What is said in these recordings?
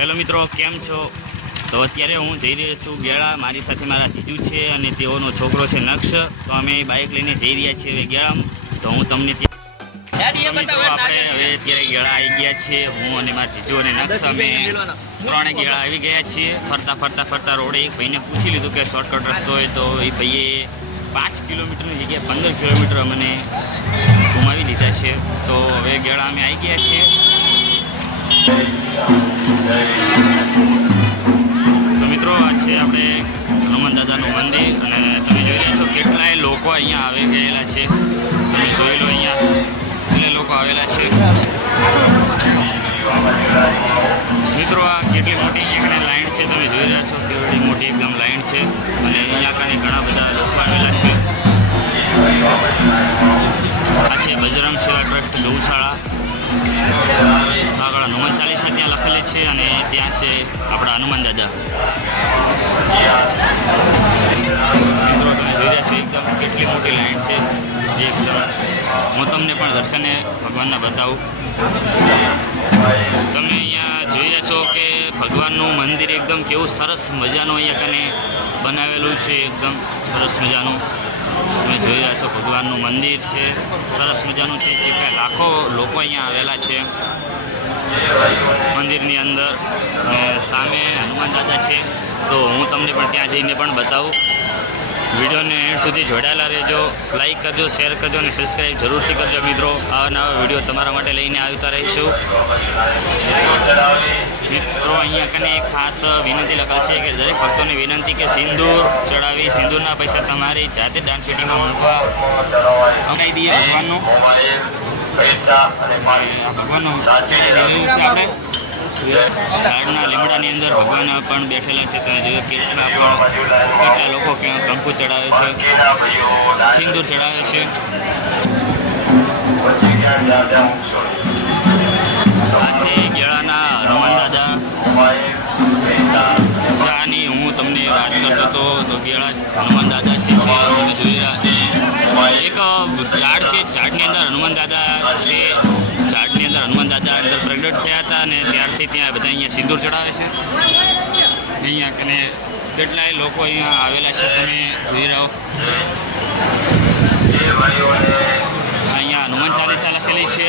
Hello મિત્રો કેમ છો? તો અત્યારે હું જઈ રહ્યો છું ગેળા. મારી સાથે મારા જીજુ છે અને તેઓનો છોકરો છે નક્ષ. તો અમે બાઇક લઈને જઈ રહ્યા છીએ ગેળામાં. તો હું તમને ત્યાં આપણે હવે અત્યારે ગેળા આવી ગયા છીએ. હું અને મારા જીજુ અને નક્ષ અમે ત્રણે ગેળા આવી ગયા છીએ. ફરતા ફરતા ફરતા રોડે એક ભાઈને પૂછી લીધું કે શોર્ટકટ રસ્તો હોય તો એ ભાઈએ પાંચ કિલોમીટરની જગ્યાએ પંદર કિલોમીટર અમને ઘુમાવી લીધા છે. તો હવે ગેળા અમે આવી ગયા છીએ. તો મિત્રો, આ છે આપણે હનુમાન દાદાનું મંદિર અને તમે જોઈ રહ્યા છો કેટલાય લોકો અહીંયા આવી ગયેલા છે. તમે જોઈ લો અહીંયા કેટલા લોકો આવેલા છે. મિત્રો, આ કેટલી મોટી એકને લાઈન છે, તમે જોઈ રહ્યા છો. કેવડી મોટી એકદમ લાઇન છે અને અહીંયા કને ઘણા બધા લોકો આવેલા છે. આ છે બજરંગ સેવા ટ્રસ્ટ ગૌશાળા. આગળ હનુમાન ચાલીસા ત્યાં લખેલી છે અને ત્યાં છે આપણા હનુમાન દાદા. મિત્રો, તમે જોઈ રહ્યા છો એકદમ કેટલી મોટી લાઈન છે. એકદમ હું તમને પણ દર્શને ભગવાનના બતાવું. તમે અહીંયા જોઈ રહ્યા છો કે ભગવાનનું મંદિર એકદમ કેવું સરસ મજાનું અહીંયા કને બનાવેલું છે, એકદમ સરસ મજાનું. તમે જોઈ રહ્યા છો ભગવાનનું મંદિર છે. સરસ મજાનું છે. જે કે લાખો લોકો અહીંયા આવેલા છે. મંદિરની અંદર અને સામે હનુમાન દાદા છે. તો હું તમને પણ ત્યાં જઈને પણ બતાવું. વિડીયોને એન્ડ સુધી જોડાયેલા રહેજો. લાઇક કરજો શેર કરજો અને સબસ્ક્રાઈબ જરૂરથી કરજો મિત્રો. આવા નવા વીડિયો તમારા માટે લઈને આવતા રહીશું. મિત્રો, અહીંયા કને એક ખાસ વિનંતી લખેલ છે કે દરેક ભક્તોને વિનંતી કે સિંદૂર ચડાવી, સિંદૂરના પૈસા તમારી જાતે દાનપેટીમાં મૂકવા. ચડાવી દઈએ ભગવાનનું. ભગવાનનું ચડાવી દીધું છે આપણે. ઝાડના લીમડાની અંદર ભગવાન પણ બેઠેલા છે, તમે જોયું કેટલા પણ કેટલા લોકો ક્યાં કંકુ ચડાવે છે, સિંદૂર ચડાવે છે. આ છે ગેળાના હનુમાન દાદા. જ્યાંની હું તમને વાત કરતો હતો, તો ગેળા હનુમાન દાદા છે, તમે જોઈ રહ્યા. એક ઝાડ છે, ઝાડની અંદર હનુમાન દાદા છે. હનુમાન દાદા અંદર પ્રગટ થયા હતા અને ત્યારથી ત્યાં બધા અહીંયા સિંદૂર ચડાવે છે. અહીંયા કને કેટલાય લોકો અહીંયા આવેલા છે, તમે જોઈ રહો. અહીંયા હનુમાન ચાલીસા લખેલી છે.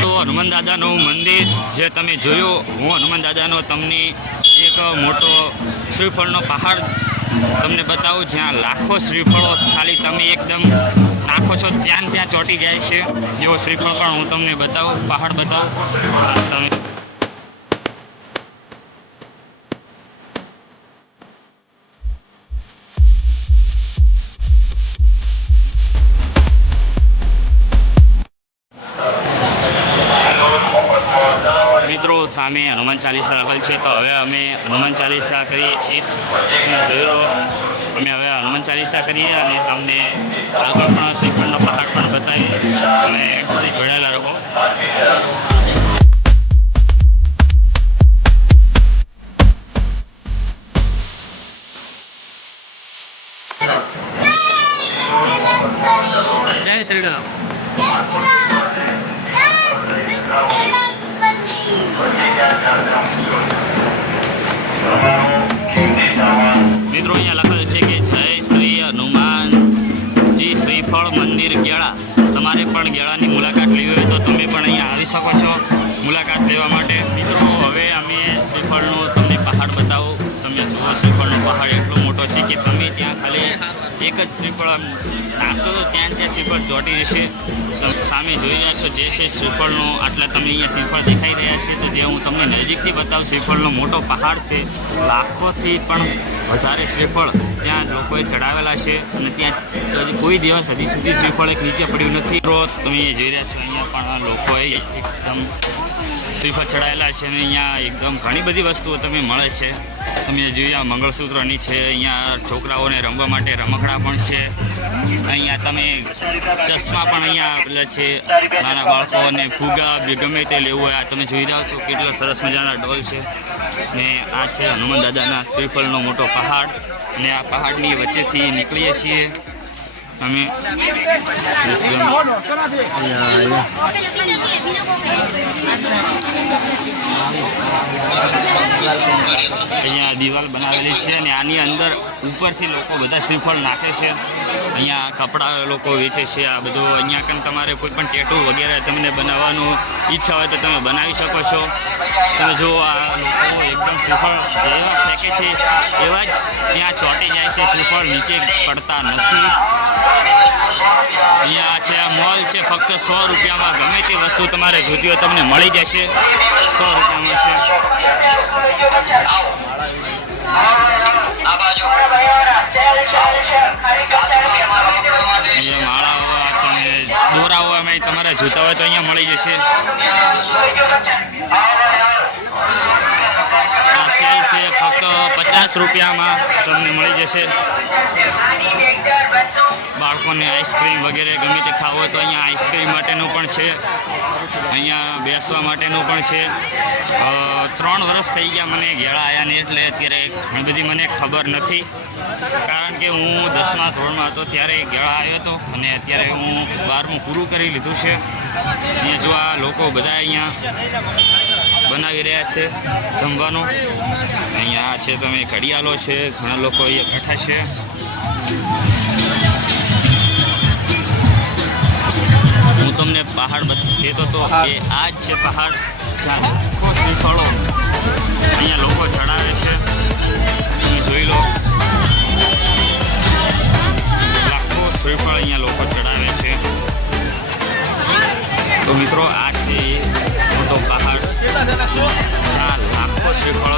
તો હનુમાન દાદાનું મંદિર જે તમે જોયું, હું હનુમાન દાદાનો તમને એક મોટો શ્રીફળનો પહાડ તમને બતાવું, જ્યાં લાખો શ્રીફળો ખાલી તમે એકદમ નાખો છો, ત્યાં ત્યાં ચોંટી જાય છે. એવો શ્રીફળ પણ હું તમને બતાવું, પહાડ બતાવું. તમે સામે હનુમાન ચાલીસા લખેલ છે. તો હવે અમે હનુમાન ચાલીસા કરીએ છીએ. અમે હવે હનુમાન ચાલીસા કરીએ અને તમને આગળ પણ શ્રીખંડનો પહાડ પણ બતાવી અને જોડાયેલા રહો. જય શ્રી રામ. મિત્રો, અહીંયા લખેલ છે કે જય શ્રી હનુમાનજી શ્રીફળ મંદિર ગેળા. તમારે પણ ગેળાની મુલાકાત લેવી હોય તો તમે પણ અહીંયા આવી શકો છો મુલાકાત લેવા માટે. મિત્રો, હવે અમે શ્રીફળનું તમને પહાડ બતાવો. જુઓ શ્રીફળનો પહાડ એટલો મોટો છે કે તમે ત્યાં ખાલી એક જ શ્રીફળ આમ નાખશો તો ત્યાં ત્યાં શ્રીફળ ચોંટી જશે. તમે સામે જોઈ રહ્યા છો જે છે શ્રીફળનો આટલા તમને અહીંયા શ્રીફળ દેખાઈ રહ્યા છે તો જે હું તમને નજીકથી બતાવું, શ્રીફળનો મોટો પહાડ છે. લાખોથી પણ વધારે શ્રીફળ ત્યાં લોકોએ ચડાવેલા છે અને ત્યાં કોઈ દિવસ હજી સુધી શ્રીફળ એક નીચે પડ્યું નથી. તમે જોઈ રહ્યા છો, અહીંયા પણ લોકોએ એકદમ શ્રીફળ ચડાયેલા છે અને અહીંયા એકદમ ઘણી બધી વસ્તુઓ તમે મળે છે. તમે જોઈ આ મંગળસૂત્રની છે, અહીંયા છોકરાઓને રમવા માટે રમકડા પણ છે. અહીંયા તમે ચશ્મા પણ અહીંયા આપેલા છે. નાના બાળકોને ફુગા ગમે તે લેવું હોય, આ તમે જોઈ રહ્યા છો કેટલો સરસ મજાના ડોલ છે. ને આ છે હનુમાન દાદાના શ્રીફળનો મોટો પહાડ. અને આ પહાડની વચ્ચેથી નીકળીએ છીએ. તમે અહીંયા દિવાલ બનાવેલી છે અને આની અંદર ઉપરથી લોકો બધા શ્રીફળ નાખે છે. અહીંયા કપડાં લોકો વેચે છે, આ બધું. અહીંયા કંઈ તમારે કોઈ પણ ટેટુ વગેરે તમને બનાવવાનું ઈચ્છા હોય તો તમે બનાવી શકો છો. તમે જો આ લોકો એકદમ શ્રીફળ એવા ફેંકે છે. એવા જ ત્યાં ચોંટી જાય છે, શ્રીફળ નીચે પડતા નથી. અહીંયા છે, આ મોલ છે, ફક્ત સો રૂપિયામાં ગમે તે વસ્તુ તમારે જોતી હોય તમને મળી જશે. સો રૂપિયામાં છે. દોરાઓ અમે તમારે જોતા હોય તો અહીંયા મળી જશે. સેલ છે, ફક્ત પચાસ રૂપિયામાં તમને મળી જશે. બાળકોને આઈસ્ક્રીમ વગેરે ગમે તે ખાવો હોય તો અહીંયા આઈસ્ક્રીમ માટેનું પણ છે. અહીંયા બેસવા માટેનું પણ છે. ત્રણ વર્ષ થઈ ગયા મને ઘેડા આવ્યા ને એટલે અત્યારે ઘણી બધી મને ખબર નથી. કારણ કે હું દસમા ધોરણમાં હતો ત્યારે ઘેડા આવ્યો હતો અને અત્યારે હું બારમું પૂરું કરી લીધું છે. અહીંયા જો આ લોકો બધા અહીંયા બનાવી રહ્યા છે જમવાનું. અહીંયા છે તમે ઘડિયાળો છે, ઘણા લોકો અહીંયા બેઠા છે. હું તમને પહાડ કહેતો તો કે આ જ છે પહાડ જ્યાં અહીંયા લોકો ચડાવે છે. તમે જોઈ લો. લાખો શ્રીફળ અહીંયા લોકો ચડાવે છે. તો મિત્રો, આ છે મોટો પહાડ જ્યાં લાખો શ્રીફળો છે હું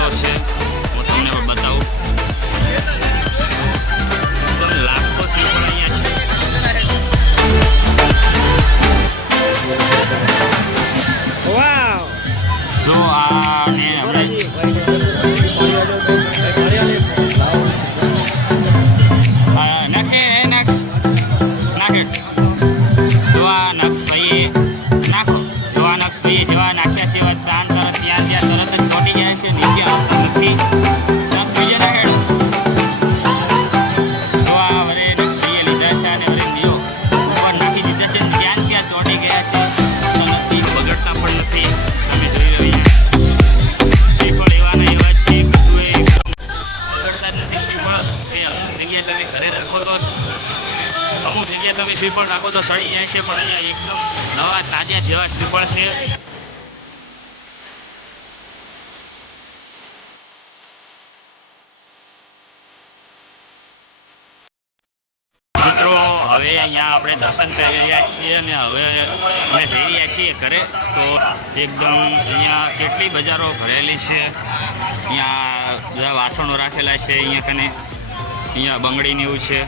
શ્રીફળ રાખો તો સડી જાય છે પણ અહીંયા એકદમ નવા તાજા જેવા શ્રીફળ છે. હવે અહીંયા આપણે દર્શન કરી રહ્યા છીએ અને હવે અમે જઈ રહ્યા છીએ ઘરે. તો એકદમ અહીંયા કેટલી બજારો ભરેલી છે. અહીંયા બધા વાસણો રાખેલા છે અહીંયા કને. અહીંયા બંગડીને એવું છે.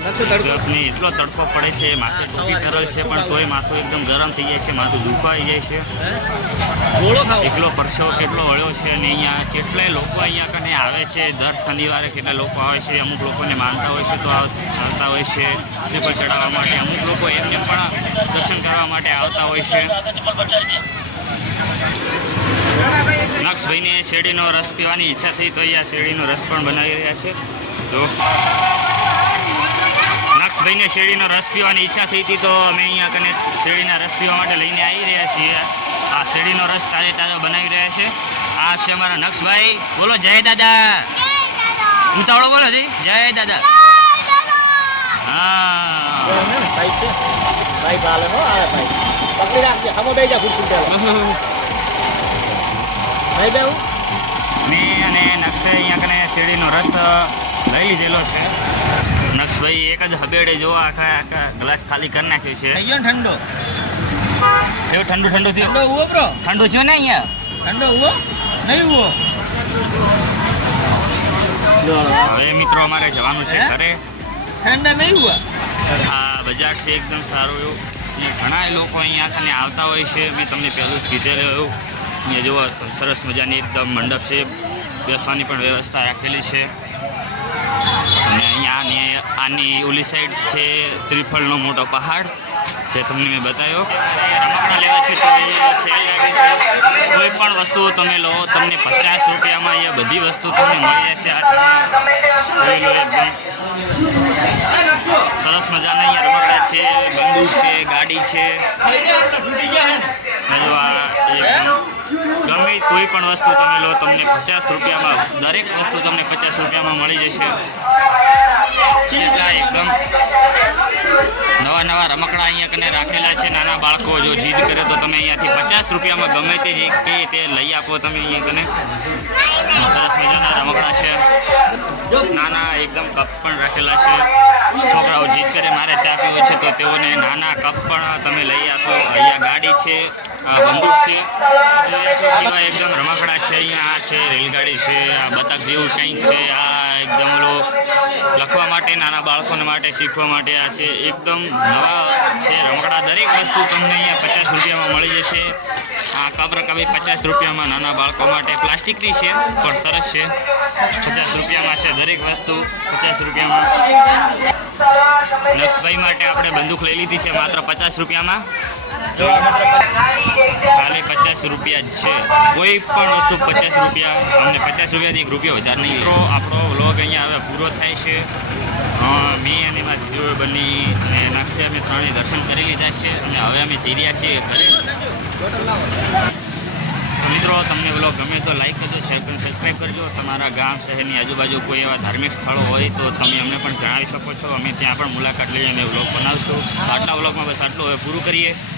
ગરમી એટલો તડકો પડે છે માથે ટોપી કરે છે પણ તોય માથું એકદમ ગરમ થઈ જાય છે માથું દુખાઈ જાય છે. એકલો પરસેવો કેટલો વળ્યો છે અને અહીંયા કેટલાય લોકો અહીંયા કને આવે છે દર શનિવારે કેટલા લોકો આવે છે અમુક લોકોને માનતા હોય છે તો આવતા હોય છે શ્રીફળ ચડાવવા માટે. અમુક લોકો એમને પણ દર્શન કરવા માટે આવતા હોય છે. નક્ષભાઈને શેરડીનો રસ પીવાની ઈચ્છા થઈ તો અહીંયા શેરડીનો રસ પણ બનાવી રહ્યા છે. તો નક્ષભાઈને શેરડીનો રસ પીવાની ઈચ્છા થઈ હતી તો અમે અહીંયા કને શેરડીના રસ પીવા માટે લઈને આવી રહ્યા છીએ. આ શેરડીનો રસ તાજે તાજો બનાવી રહ્યા છે. આ છે અમારા નક્ષભાઈ બોલો, જય દાદા. ઉતાવળો બોલો જી જય દાદા. હા. મેં અને નક્ષે અહીંયા કને શેરડીનો રસ લઈ લીધેલો છે. નક્ષભાઈ એક જ હબેડે જો આખા આખા ગ્લાસ ખાલી કરી નાખ્યો છે. થઈ ગયો ઠંડો? કેવું ઠંડુ ઠંડુ થયું? ઠંડો ઉવો બ્રો ઠંડુ છે ને અહીંયા? ઠંડો ઉવો? નહીં ઉવો. હવે મિત્રો અમારે જવાનું છે? ઘરે. ઠંડા નહીં ઉવા? આ બજાર છે એકદમ સારું એવું. અને ઘણા લોકો અહીંયા ખાલી આવતા હોય છે. મેં તમને પહેલું જ કીધેલું એવું. અહીંયા જુઓ સરસ મજાની એકદમ મંડપ છે. બેસવાની પણ વ્યવસ્થા રાખેલી છે. અને આની ઓલી સાઈડ છે શ્રીફળનો મોટો પહાડ, જે તમને મેં બતાવ્યો. રમકડા લેવા છે તો અહીંયા સેલ લાગી છે. કોઈ પણ વસ્તુ તમે લો, તમને પચાસ રૂપિયામાં અહીંયા બધી વસ્તુ તમને મળી જશે. જોઈ લો સરસ મજાના અહીંયા રમકડા છે, બંદૂક છે, ગાડી છે. ગમે કોઈ પણ વસ્તુ તમે લો, તમને પચાસ રૂપિયામાં, દરેક વસ્તુ તમને પચાસ રૂપિયામાં મળી જશે. એકદમ. નવા નવા રમકડા અહીંયા કને રાખેલા છે, નાના બાળકો જો જીદ કરે તો તમે અહીંયાથી પચાસ રૂપિયામાં ગમે તે જે કે તે લઈ આપો તમે અહીંયા કને. સરસ મજાના રમકડા છે. નાના એકદમ કપ પણ રાખેલા છે. છોકરાઓ જીદ કરે, મારે ચા પીવું છે તો તેઓને નાના કપ પણ તમે લઈ આપો. અહીંયા ગાડી છે બંદૂક છે. એકદમ રમકડા છે, અહીંયા આ છે, રેલગાડી છે, આ બતક જેવું કંઈક છે, આ એકદમ લખવા માટે, નાના બાળકોને માટે, શીખવા માટે આ છે. એકદમ નવા છે. રમકડા દરેક વસ્તુ તમને અહીંયા પચાસ રૂપિયામાં મળી જશે. આ કપ રકાબી પચાસ રૂપિયામાં નાના બાળકો માટે પ્લાસ્ટિકની છે, પણ સરસ છે. પચાસ રૂપિયામાં છે દરેક વસ્તુ, પચાસ રૂપિયામાં. નક્ષભાઈ માટે આપણે બંદૂક લઈ લીધી છે માત્ર પચાસ રૂપિયામાં. ખાલી પચાસ રૂપિયા જ છે. કોઈ પણ વસ્તુ પચાસ રૂપિયા, અમને પચાસ રૂપિયાથી એક રૂપિયો વધારે નહીં. આપણો વ્લોગ અહીંયા હવે પૂરો થાય છે. મેં અને એમાં દીદીઓ બની અને નકશે અમે ત્રણેય દર્શન કરી લીધા છે અને હવે અમે જઈ રહ્યા છીએ મિત્રો, તમને બ્લોગ ગમે તો લાઈક કરજો શેર કરજો સબસ્ક્રાઈબ કરજો. તમારા ગામ, શહેરની આજુબાજુ કોઈ એવા ધાર્મિક સ્થળો હોય તો તમે અમને પણ જણાવી શકો છો. અમે ત્યાં પણ મુલાકાત લઈ અને વ્લોગ બનાવશું. આટલા બ્લોગમાં બસ આટલું. હવે પૂરું કરીએ.